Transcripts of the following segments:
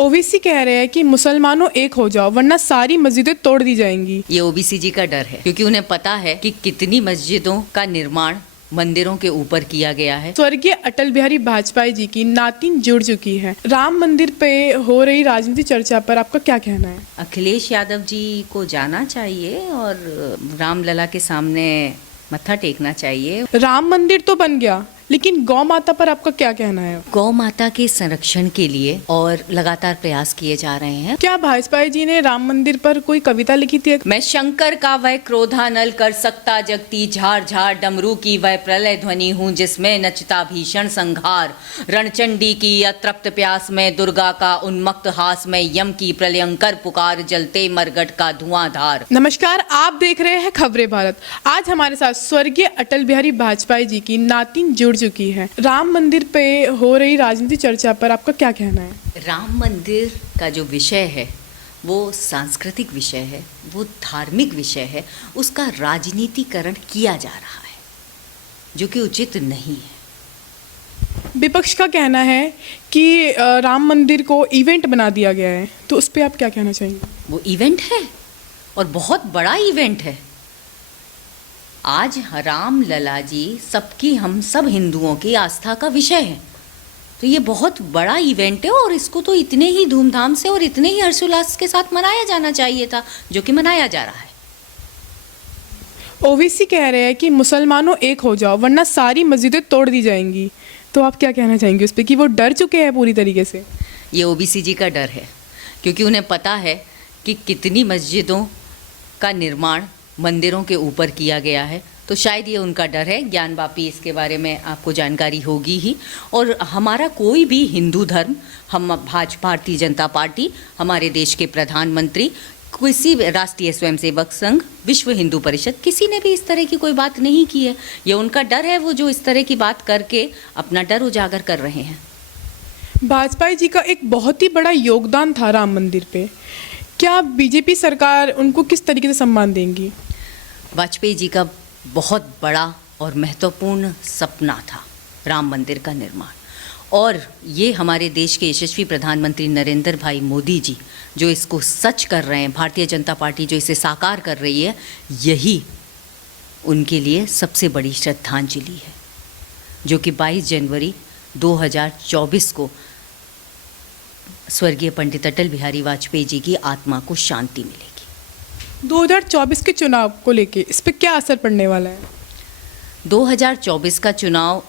ओवैसी कह रहे हैं कि मुसलमानों एक हो जाओ वरना सारी मस्जिदें तोड़ दी जाएंगी। ये ओबीसी जी का डर है, क्योंकि उन्हें पता है कि कितनी मस्जिदों का निर्माण मंदिरों के ऊपर किया गया है। स्वर्गीय अटल बिहारी वाजपेयी जी की नातिन जुड़ चुकी है। राम मंदिर पे हो रही राजनीति चर्चा पर आपका क्या कहना है? अखिलेश यादव जी को जाना चाहिए और रामलला के सामने मत्था टेकना चाहिए। राम मंदिर तो बन गया, लेकिन गौ माता पर आपका क्या कहना है? गौ माता के संरक्षण के लिए और लगातार प्रयास किए जा रहे हैं। क्या वाजपेयी जी ने राम मंदिर पर कोई कविता लिखी थी? मैं शंकर का वह क्रोधानल कर सकता जगती झार झार डमरू की वह प्रलय ध्वनि हूँ जिसमें नचता भीषण संहार। रणचंडी की अतृप्त प्यास में दुर्गा का उन्मत्त हास में यम की प्रलयंकर पुकार जलते मरगट का धुआंधार। नमस्कार, आप देख रहे हैं खबरें भारत। आज हमारे साथ स्वर्गीय अटल बिहारी वाजपेयी जी की नातिन जुड़ चुकी है। राम मंदिर पे हो रही राजनीति चर्चा पर आपका क्या कहना है? राम मंदिर का जो विषय है वो सांस्कृतिक विषय है, वो धार्मिक विषय है। उसका राजनीतिकरण किया जा रहा है जो कि उचित नहीं है। विपक्ष का कहना है कि राम मंदिर को इवेंट बना दिया गया है, तो उस पर आप क्या कहना चाहेंगे? वो इवेंट है और बहुत बड़ा इवेंट है। आज राम लला जी सबकी, हम सब हिंदुओं की आस्था का विषय है, तो ये बहुत बड़ा इवेंट है और इसको तो इतने ही धूमधाम से और इतने ही हर्षोल्लास के साथ मनाया जाना चाहिए था, जो कि मनाया जा रहा है। ओवैसी कह रहे हैं कि मुसलमानों एक हो जाओ वरना सारी मस्जिदें तोड़ दी जाएंगी, तो आप क्या कहना चाहेंगे उस पर कि वो डर चुके हैं पूरी तरीके से? ये ओबीसी जी का डर है, क्योंकि उन्हें पता है कि कितनी मस्जिदों का निर्माण मंदिरों के ऊपर किया गया है, तो शायद ये उनका डर है। ज्ञान वापी इसके बारे में आपको जानकारी होगी ही। और हमारा कोई भी हिंदू धर्म, हम भारतीय जनता पार्टी, हमारे देश के प्रधानमंत्री, किसी राष्ट्रीय स्वयंसेवक संघ, विश्व हिंदू परिषद, किसी ने भी इस तरह की कोई बात नहीं की है। ये उनका डर है, वो जो इस तरह की बात करके अपना डर उजागर कर रहे हैं। वाजपेयी जी का एक बहुत ही बड़ा योगदान था राम मंदिर पे। क्या बीजेपी सरकार उनको किस तरीके से सम्मान देंगी? वाजपेयी जी का बहुत बड़ा और महत्वपूर्ण सपना था राम मंदिर का निर्माण, और ये हमारे देश के यशस्वी प्रधानमंत्री नरेंद्र भाई मोदी जी जो इसको सच कर रहे हैं, भारतीय जनता पार्टी जो इसे साकार कर रही है, यही उनके लिए सबसे बड़ी श्रद्धांजलि है, जो कि 22 जनवरी 2024 को स्वर्गीय पंडित अटल बिहारी वाजपेयी जी की आत्मा को शांति मिलेगी। 2024 के चुनाव को लेके इस पे क्या असर पड़ने वाला है? 2024 का चुनाव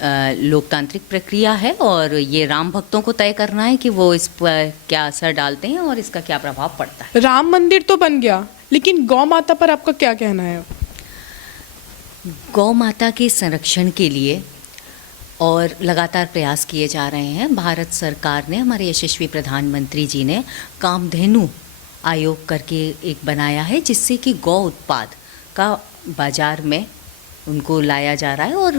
लोकतांत्रिक प्रक्रिया है और ये राम भक्तों को तय करना है कि वो इस पर क्या असर डालते हैं और इसका क्या प्रभाव पड़ता है। राम मंदिर तो बन गया, लेकिन गौ माता पर आपका क्या कहना है? गौ माता के संरक्षण के लिए और लगातार प्रयास किए जा रहे हैं। भारत सरकार ने, हमारे यशस्वी प्रधानमंत्री जी ने कामधेनु आयोग करके एक बनाया है, जिससे कि गौ उत्पाद का बाज़ार में उनको लाया जा रहा है और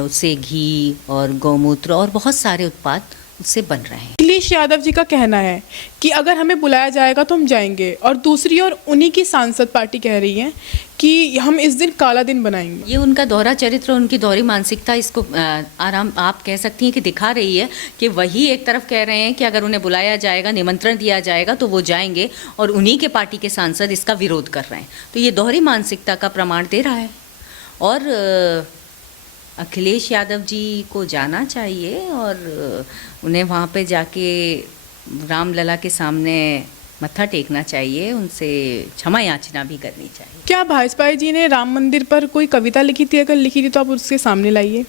उससे घी और गौमूत्र और बहुत सारे उत्पाद उससे बन रहे हैं। अखिलेश यादव जी का कहना है कि अगर हमें बुलाया जाएगा तो हम जाएंगे, और दूसरी ओर उन्हीं की सांसद पार्टी कह रही है कि हम इस दिन काला दिन बनाएंगे। ये उनका दोहरा चरित्र, उनकी दोहरी मानसिकता इसको आप कह सकती हैं कि दिखा रही है कि वही एक तरफ कह रहे हैं कि अगर उन्हें बुलाया जाएगा, निमंत्रण दिया जाएगा तो वो जाएंगे, और उन्हीं के पार्टी के सांसद इसका विरोध कर रहे हैं। तो ये दोहरी मानसिकता का प्रमाण दे रहा है। और अखिलेश यादव जी को जाना चाहिए और उन्हें वहाँ पे जाके रामलला के सामने मत्था टेकना चाहिए, उनसे क्षमा याचना भी करनी चाहिए। क्या वाजपेयी जी ने राम मंदिर पर कोई कविता लिखी थी? अगर लिखी थी तो आप उसके सामने लाइए।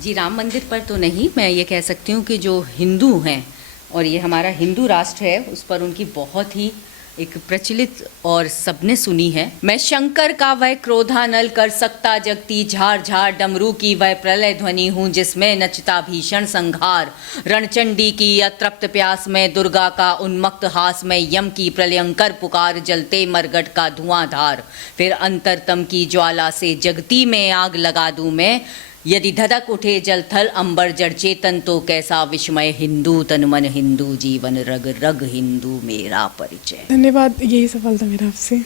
जी, राम मंदिर पर तो नहीं, मैं ये कह सकती हूँ कि जो हिंदू हैं और ये हमारा हिंदू राष्ट्र है, उस पर उनकी बहुत ही एक प्रचलित और सबने सुनी है। मैं शंकर का वह क्रोधानल कर सकता जगती झार झार डमरू की वह प्रलय ध्वनि हूँ जिसमें नचता भीषण संहार। रणचंडी की अतृप्त प्यास में दुर्गा का उन्मत्त हास में यम की प्रलयंकर पुकार जलते मरगट का धुआंधार। फिर अंतरतम की ज्वाला से जगती में आग लगा दूं मैं, यदि धधक उठे जल थल अंबर जड़ चेतन तो कैसा विस्मय। हिंदू तन मन हिंदू जीवन रग रग हिंदू मेरा परिचय। धन्यवाद, यही सवाल था मेरा आपसे।